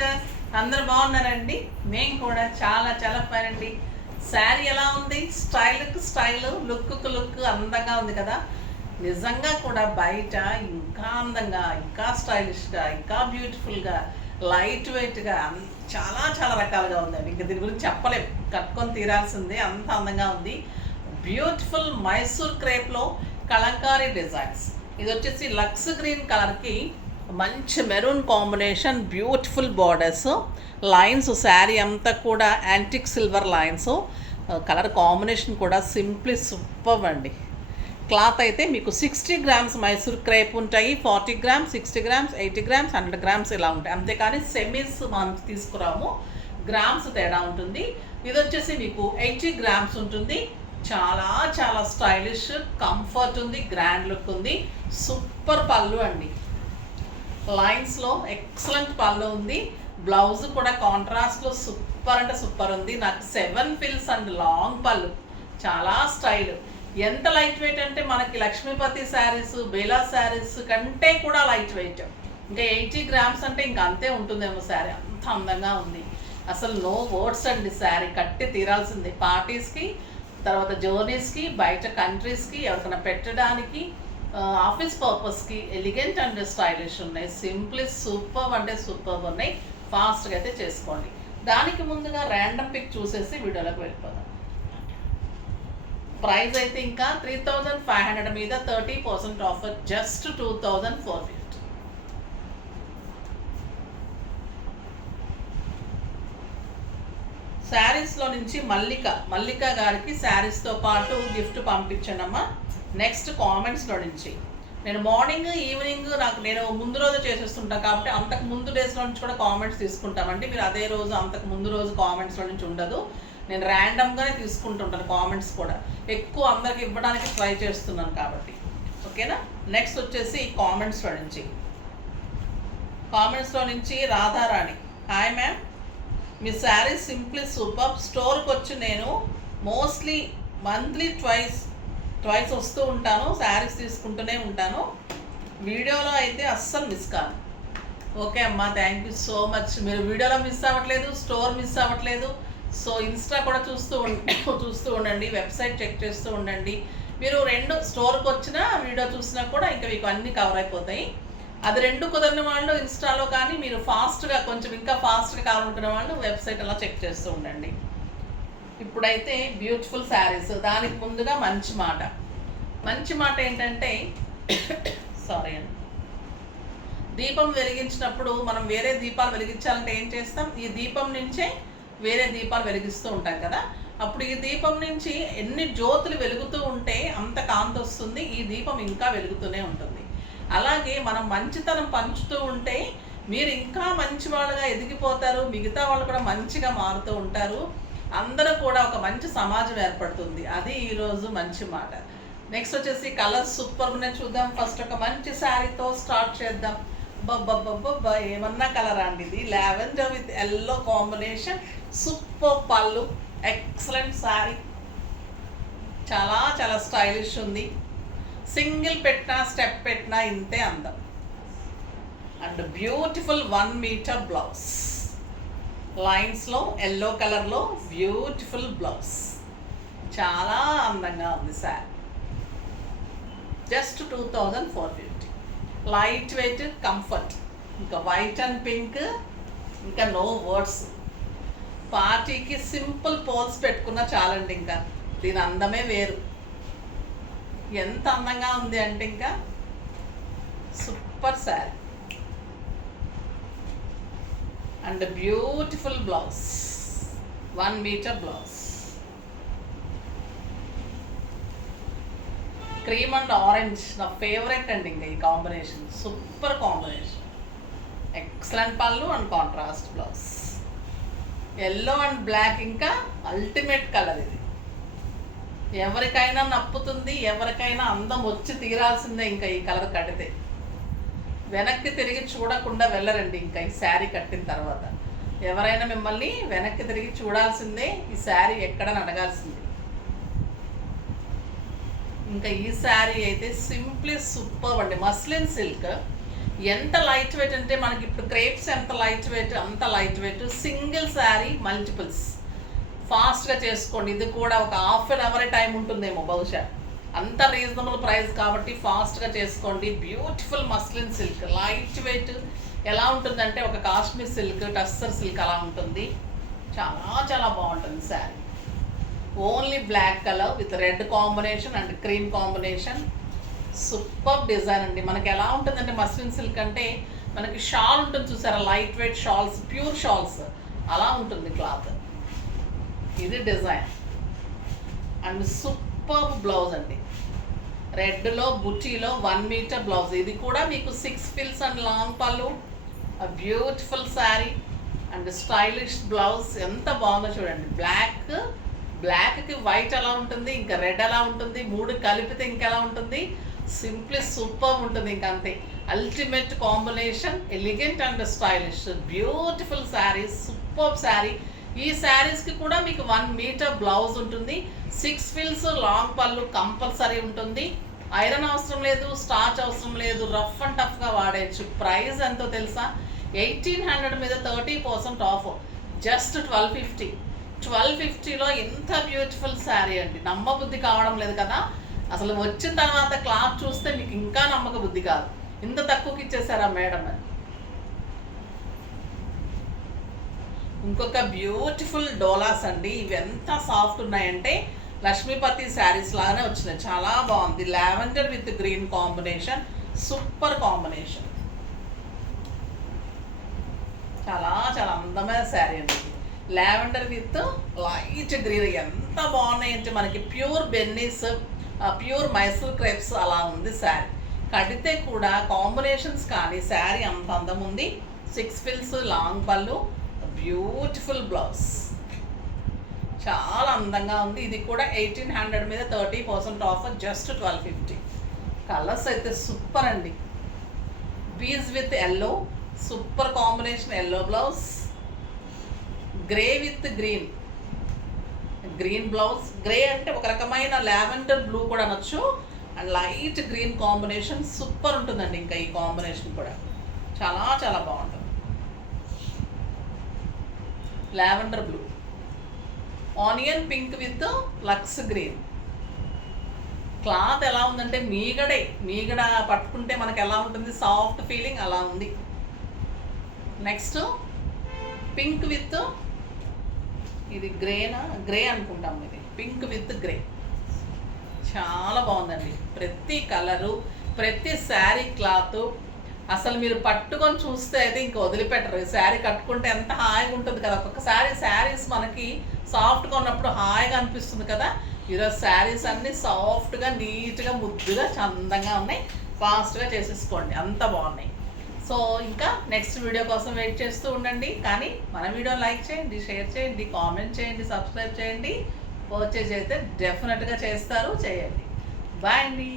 Sisters, అందరు బాగున్నారండి? మేము కూడా చాలా చాలా ఫైన్ అండి. శారీ ఎలా ఉంది? స్టైల్కి స్టైల్, లుక్కు లుక్ అందంగా ఉంది కదా. నిజంగా కూడా బయట ఇంకా అందంగా, ఇంకా స్టైలిష్గా, ఇంకా బ్యూటిఫుల్గా, లైట్ వెయిట్గా చాలా చాలా రకాలుగా ఉందండి. ఇంకా దీని గురించి చెప్పలేం, కట్టుకొని తీరాల్సిందే, అంత అందంగా ఉంది. బ్యూటిఫుల్ మైసూర్ క్రేప్లో కలంకారీ డిజైన్స్. ఇది వచ్చేసి లక్స్ గ్రీన్ కలర్కి మంచి maroon combination, beautiful borders, lines, saree అంతా కూడా antique silver lines, colour combination కూడా సింప్లీ సూపర్ అండి. క్లాత్ అయితే మీకు 60 గ్రామ్స్ మైసూర్ క్రేప్ ఉంటాయి, 40 గ్రామ్స్, 60 గ్రామ్స్, 80 గ్రామ్స్, 100 గ్రామ్స్ ఇలా ఉంటాయి. అంతేకాని సెమీస్ మనం తీసుకురాము, గ్రామ్స్ తేడా ఉంటుంది. ఇది వచ్చేసి మీకు 80 గ్రామ్స్ ఉంటుంది. చాలా చాలా స్టైలిష్, కంఫర్ట్ ఉంది, గ్రాండ్ లుక్ ఉంది. సూపర్ పళ్ళు అండి, లైన్స్లో ఎక్సలెంట్ పళ్ళు ఉంది. బ్లౌజ్ కూడా కాంట్రాస్ట్లో సూపర్ అంటే సూపర్ ఉంది. నాకు 7 ఫిల్స్ అండ్ లాంగ్ పళ్ళు, చాలా స్టైల్. ఎంత లైట్ వెయిట్ అంటే మనకి లక్ష్మీపతి శారీస్, బేలా శారీస్ కంటే కూడా లైట్ వెయిట్. ఇంకా 80 గ్రామ్స్ అంటే ఇంకా అంతే ఉంటుందేమో శారీ, అంత అందంగా ఉంది. అసలు నో వర్డ్స్ అండి, శారీ కట్టి తీరాల్సింది. పార్టీస్కి, తర్వాత జర్నీస్కి, బయట కంట్రీస్కి, ఎవరికైనా పెట్టడానికి, ఆఫీస్ పర్పస్కి ఎలిగెంట్ అండ్ స్టైలిష్ ఉన్నాయి. సింప్లీ సూపర్ అంటే సూపర్ ఉన్నాయి. ఫాస్ట్గా అయితే చేసుకోండి. దానికి ముందుగా ర్యాండమ్ పిక్ చూసేసి వీడియోలోకి వెళ్ళిపోదాం. ప్రైస్ అయితే ఇంకా 3500 మీద 30% ఆఫర్, జస్ట్ 2450. శారీస్లో నుంచి మల్లిక గారికి శారీస్తో పాటు గిఫ్ట్ పంపించానమ్మా. నెక్స్ట్ కామెంట్స్లో నుంచి నేను మార్నింగ్ ఈవినింగ్ నేను ముందు రోజు చేసేస్తుంటాను కాబట్టి అంతకు ముందు డేస్లో నుంచి కూడా కామెంట్స్ తీసుకుంటామండి. మీరు అదే రోజు అంతకు ముందు రోజు కామెంట్స్లో నుంచి ఉండదు, నేను ర్యాండమ్గానే తీసుకుంటుంటాను. కామెంట్స్ కూడా ఎక్కువ అందరికి ఇవ్వడానికి ట్రై చేస్తున్నాను కాబట్టి, ఓకేనా. నెక్స్ట్ వచ్చేసి కామెంట్స్లో నుంచి రాధారాణి, హాయ్ మ్యామ్, మీ శారీ సింప్లీ సూపర్. స్టోర్కి వచ్చి నేను మోస్ట్లీ మంత్లీ ట్వైస్ వస్తూ ఉంటాను, శారీస్ తీసుకుంటూనే ఉంటాను. వీడియోలో అయితే అస్సలు మిస్ కాదు. ఓకే అమ్మా, థ్యాంక్ యూ సో మచ్. మీరు వీడియోలో మిస్ అవ్వట్లేదు, స్టోర్ మిస్ అవ్వట్లేదు. సో ఇన్స్టా కూడా చూస్తూ ఉండండి, వెబ్సైట్ చెక్ చేస్తూ ఉండండి. మీరు 2 స్టోర్కి వచ్చినా వీడియో చూసినా కూడా ఇంకా మీకు అన్నీ కవర్ అయిపోతాయి. అది 2 కుదరని వాళ్ళు ఇన్స్టాలో, కానీ మీరు కొంచెం ఇంకా ఫాస్ట్గా కావాలనుకునే వాళ్ళు వెబ్సైట్ అలా చెక్ చేస్తూ ఉండండి. ఇప్పుడైతే బ్యూటిఫుల్ శారీస్. దానికి ముందుగా మంచి మాట ఏంటంటే సారీ అండి, దీపం వెలిగించినప్పుడు మనం వేరే దీపాలు వెలిగించాలంటే ఏం చేస్తాం? ఈ దీపం నుంచే వేరే దీపాలు వెలిగిస్తూ ఉంటాం కదా. అప్పుడు ఈ దీపం నుంచి ఎన్ని జ్యోతులు వెలుగుతూ ఉంటే అంత కాంతి వస్తుంది, ఈ దీపం ఇంకా వెలుగుతూనే ఉంటుంది. అలాగే మనం మంచితనం పంచుతూ ఉంటే మీరు ఇంకా మంచి వాళ్ళగా ఎదిగిపోతారు, మిగతా వాళ్ళు కూడా మంచిగా మారుతూ ఉంటారు. అందరూ కూడా ఒక మంచి సమాజం ఏర్పడుతుంది. అది ఈరోజు మంచి మాట. నెక్స్ట్ వచ్చేసి కలర్స్ సూపర్గానే చూద్దాం. ఫస్ట్ ఒక మంచి శారీతో స్టార్ట్ చేద్దాం. బబ్బబ్బబ్బబ్బా, ఏమన్నా కలర్ అండి ఇది, lavender with yellow combination, super పళ్ళు, ఎక్సలెంట్ శారీ, చాలా చాలా స్టైలిష్ ఉంది. సింగిల్ పెట్టినా స్టెప్ పెట్టినా ఇంతే అందం. అండ్ బ్యూటిఫుల్ 1 మీటర్ బ్లౌజ్, లైన్స్లో ఎల్లో కలర్లో బ్యూటిఫుల్ బ్లౌజ్, చాలా అందంగా ఉంది saree. Just 2450. Light weight, comfort. ఇంకా వైట్ అండ్ పింక్, ఇంకా నో వర్డ్స్. పార్టీకి సింపుల్ పోల్స్ పెట్టుకున్నా చాలండి, ఇంకా దీని అందమే వేరు. ఎంత అందంగా ఉంది అంటే ఇంకా super sari. And beautiful blouse, 1 metre blouse. Cream and orange నా ఫేవరెట్ అండి. ఇంకా ఈ కాంబినేషన్ సూపర్ కాంబినేషన్, ఎక్సలెంట్ పళ్ళు and contrast blouse. Yellow and black ఇంకా అల్టిమేట్ కలర్ ఇది. ఎవరికైనా నప్పుతుంది, ఎవరికైనా అందం వచ్చి తీరాల్సిందే. ఇంకా ఈ కలర్ కడితే వెనక్కి తిరిగి చూడకుండా వెళ్ళరండి. ఇంకా ఈ శారీ కట్టిన తర్వాత ఎవరైనా మిమ్మల్ని వెనక్కి తిరిగి చూడాల్సిందే, ఈ శారీ ఎక్కడని అడగాల్సిందే. ఇంకా ఈ శారీ అయితే సింప్లీ సూపర్ అండి. మస్లిన్ సిల్క్, ఎంత లైట్ వెయిట్ అంటే మనకి ఇప్పుడు క్రేప్స్ ఎంత లైట్ వెయిట్ అంత light weight. Single sari multiples. ఫాస్ట్గా చేసుకోండి. ఇది కూడా ఒక హాఫ్ అన్ అవర్ టైం ఉంటుందేమో బహుశా. అంత రీజనబుల్ ప్రైస్ కాబట్టి ఫాస్ట్గా చేసుకోండి. Beautiful muslin silk, light weight. ఎలా ఉంటుందంటే ఒక కాశ్మీర్ సిల్క్, టస్సర్ సిల్క్ అలా ఉంటుంది. చాలా చాలా బాగుంటుంది sari. Only black colour with red combination and cream combination. Super design అండి. మనకి ఎలా ఉంటుందంటే మస్లిన్ సిల్క్ అంటే మనకి షాల్ ఉంటుంది చూసారా, light weight shawls, pure shawls అలా ఉంటుంది క్లాత్. ఇది డిజైన్ అండ్ సూపర్ బ్లౌజ్ అండి. రెడ్లో బుటీలో 1 మీటర్ బ్లౌజ్. ఇది కూడా మీకు 6 ఫిల్స్ అండ్ లాంగ్ పళ్ళు. Beautiful sari and stylish blouse. ఎంత బాగుందో చూడండి. బ్లాక్కి వైట్ ఎలా ఉంటుంది, ఇంకా రెడ్ ఎలా ఉంటుంది, 3 కలిపితే ఇంకెలా ఉంటుంది. సింప్లీ సూపర్ ఉంటుంది. ఇంకా అంతే. Ultimate combination, elegant and stylish. Beautiful saris, super sari. ఈ శారీస్కి కూడా మీకు 1 మీటర్ బ్లౌజ్ ఉంటుంది. 6 ఫిల్స్ లాంగ్ పళ్ళు కంపల్సరీ ఉంటుంది. ఐరన్ అవసరం లేదు, స్టార్చ్ అవసరం లేదు. రఫ్ అండ్ టఫ్గా వాడేయచ్చు. ప్రైస్ ఎంతో తెలుసా? 1800 మీద 30% ఆఫ్. జస్ట్ 1250. 1250లో ఎంత బ్యూటిఫుల్ శారీ అండి. నమ్మబుద్ధి కావడం లేదు కదా. అసలు వచ్చిన తర్వాత క్లాత్ చూస్తే మీకు ఇంకా నమ్మక బుద్ధి కాదు. ఇంత తక్కువకి ఇచ్చేసారా మేడం అని. ఇంకొక బ్యూటిఫుల్ డోలాస్ అండి. ఇవి ఎంత సాఫ్ట్ ఉన్నాయంటే లక్ష్మీపతి శారీస్ లాగానే వచ్చినాయి. చాలా బాగుంది. Lavender with green combination, super combination. చాలా చాలా అందమైన శారీ అండి. లావెండర్ విత్ లైట్ గ్రీన్ ఎంత బాగున్నాయి అంటే మనకి pure Benny's, pure Mysore crepes అలా ఉంది శారీ. కడితే కూడా కాంబినేషన్స్ కానీ శారీ అంత అందం ఉంది. 6 ఫిల్స్ లాంగ్ పళ్ళు, బ్యూటిఫుల్ బ్లౌజ్. చాలా అందంగా ఉంది. ఇది కూడా 1800 మీద 30% ఆఫర్. జస్ట్ 1250. కలర్స్ అయితే సూపర్ అండి. Peach with yellow, super combination. Yellow blouse, grey with green blouse. Grey అంటే ఒక రకమైన లావెండర్ బ్లూ కూడా అనొచ్చు. And light green combination super ఉంటుందండి. ఇంకా ఈ కాంబినేషన్ కూడా చాలా చాలా బాగుంటుంది. Lavender blue, onion pink with lux green. Cloth ఎలా ఉందంటే మీగడ పట్టుకుంటే మనకు ఎలా ఉంటుంది, సాఫ్ట్ ఫీలింగ్ అలా ఉంది. నెక్స్ట్ పింక్ విత్, ఇది గ్రే అనుకుంటాం. ఇది పింక్ విత్ గ్రే. చాలా బాగుందండి. ప్రతి కలరు, ప్రతి శారీ క్లాత్ అసలు మీరు పట్టుకొని చూస్తే అయితే ఇంక వదిలిపెట్టరు. ఈ శారీ కట్టుకుంటే ఎంత హాయిగా ఉంటుంది కదా. ఒక్కొక్కసారి శారీస్ మనకి సాఫ్ట్గా ఉన్నప్పుడు హాయిగా అనిపిస్తుంది కదా. ఈరోజు శారీస్ అన్నీ సాఫ్ట్గా, నీట్గా, ముద్దుగా, చందంగా ఉన్నాయి. ఫాస్ట్గా చేసేసుకోండి. అంత బాగున్నాయి. సో ఇంకా నెక్స్ట్ వీడియో కోసం వెయిట్ చేస్తూ ఉండండి. కానీ మన వీడియో లైక్ చేయండి, షేర్ చేయండి, కామెంట్ చేయండి, సబ్స్క్రైబ్ చేయండి. పర్చేజ్ అయితే డెఫినెట్గా చేస్తారు, చేయండి. బాయ్ అండి.